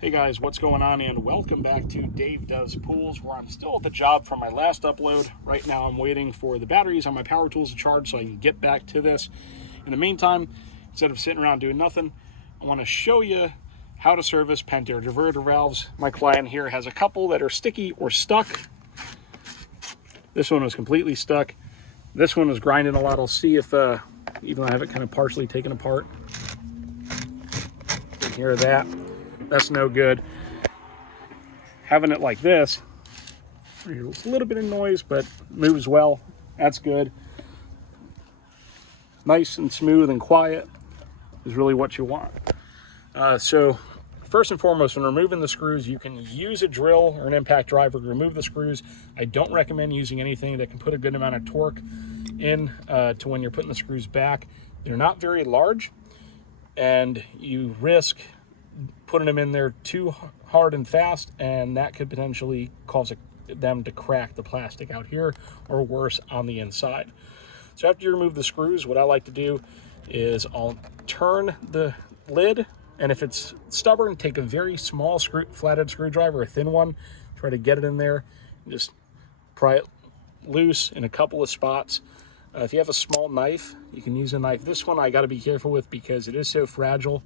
Hey guys, what's going on, and welcome back to Dave Does Pools, where I'm still at the job from my last upload. Right now I'm waiting for the batteries on my power tools to charge so I can get back to this. In the meantime, instead of sitting around doing nothing, I want to show you how to service Pentair diverter valves. My client here has a couple that are sticky or stuck. This one was completely stuck. This one was grinding a lot. I'll see if, even though I have it kind of partially taken apart, you can hear that. That's no good. Having it like this, it's a little bit of noise, but moves well. That's good. Nice and smooth and quiet is really what you want. So first and foremost, when removing the screws, you can use a drill or an impact driver to remove the screws. I don't recommend using anything that can put a good amount of torque in to when you're putting the screws back. They're not very large, and you risk putting them in there too hard and fast, and that could potentially cause them to crack the plastic out here, or worse, on the inside. So after you remove the screws, what I like to do is I'll turn the lid, and if it's stubborn, take a very small flathead screwdriver, a thin one, try to get it in there, and just pry it loose in a couple of spots. If you have a small knife, you can use a knife. This one I got to be careful with because it is so fragile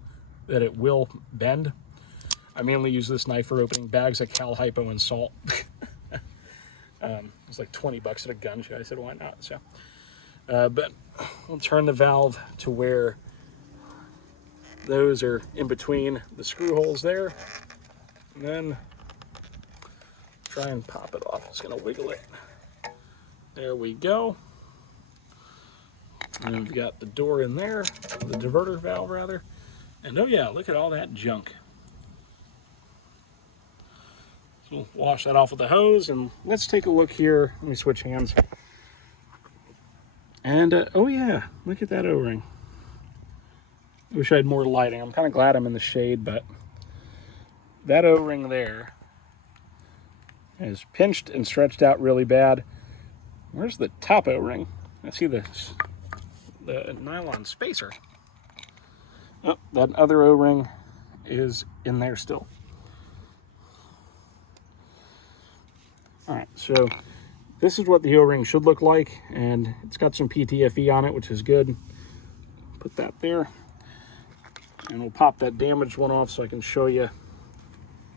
that it will bend. I mainly use this knife for opening bags of Cal Hypo and salt. It's like 20 bucks at a gun show. I said, why not? So, but we'll turn the valve to where those are in between the screw holes there, and then try and pop it off. Just gonna wiggle it. There we go. And we've got the door in there, the diverter valve rather. And oh yeah, look at all that junk. So we'll wash that off with the hose, and let's take a look here. Let me switch hands. And oh yeah, look at that O-ring. Wish I had more lighting. I'm kind of glad I'm in the shade, but that O-ring there is pinched and stretched out really bad. Where's the top O-ring? I see the nylon spacer. Oh, that other O-ring is in there still. All right, so this is what the O-ring should look like, and it's got some PTFE on it, which is good. Put that there, and we'll pop that damaged one off so I can show you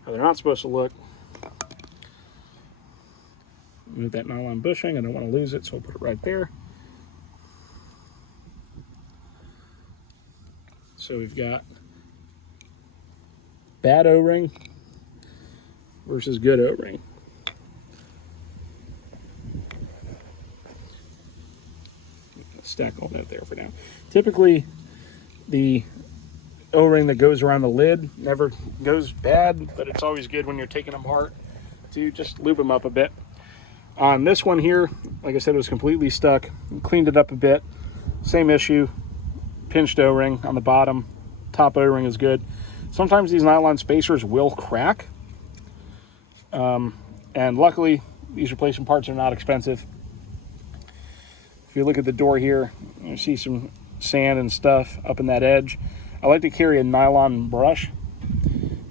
how they're not supposed to look. Move that nylon bushing. I don't want to lose it, so I'll put it right there. So we've got bad O-ring versus good O-ring. Stack all that there for now. Typically, the O-ring that goes around the lid never goes bad, but it's always good when you're taking them apart to just lube them up a bit. On this one here, like I said, it was completely stuck. Cleaned it up a bit. Same issue. Pinched O-ring on the bottom. Top O-ring is good. Sometimes these nylon spacers will crack. And luckily, these replacement parts are not expensive. If you look at the door here, you see some sand and stuff up in that edge. I like to carry a nylon brush,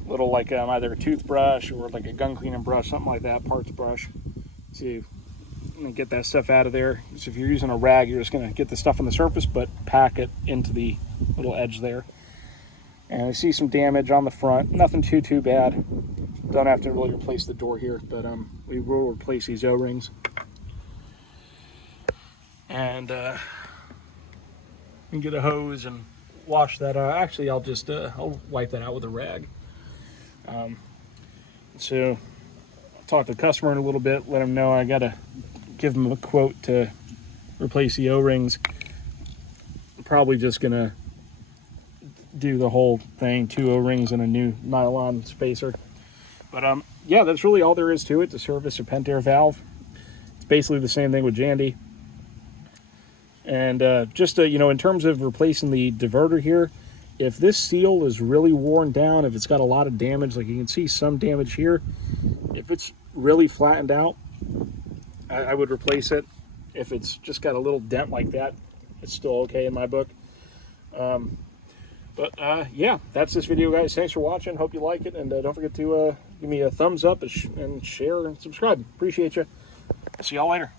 little like either a toothbrush or like a gun cleaning brush, something like that, parts brush, to get that stuff out of there. So if you're using a rag, you're just going to get the stuff on the surface, but pack it into the little edge there. And I see some damage on the front. Nothing too bad. Don't have to really replace the door here, but we will replace these O-rings. And get a hose and wash that out. Actually, I'll just I'll wipe that out with a rag. So I'll talk to the customer in a little bit, let him know I gotta give him a quote to replace the O-rings. I'm probably just gonna do the whole thing, 2 O-rings and a new nylon spacer. But yeah, that's really all there is to it to service a Pentair valve. It's basically the same thing with Jandy. And just in terms of replacing the diverter here, if this seal is really worn down, if it's got a lot of damage, like you can see some damage here, if it's really flattened out, I would replace it. If it's just got a little dent like that, it's still okay in my book. But yeah, that's this video, guys. Thanks for watching. Hope you like it, and don't forget to give me a thumbs up and share and subscribe. Appreciate you. See y'all later.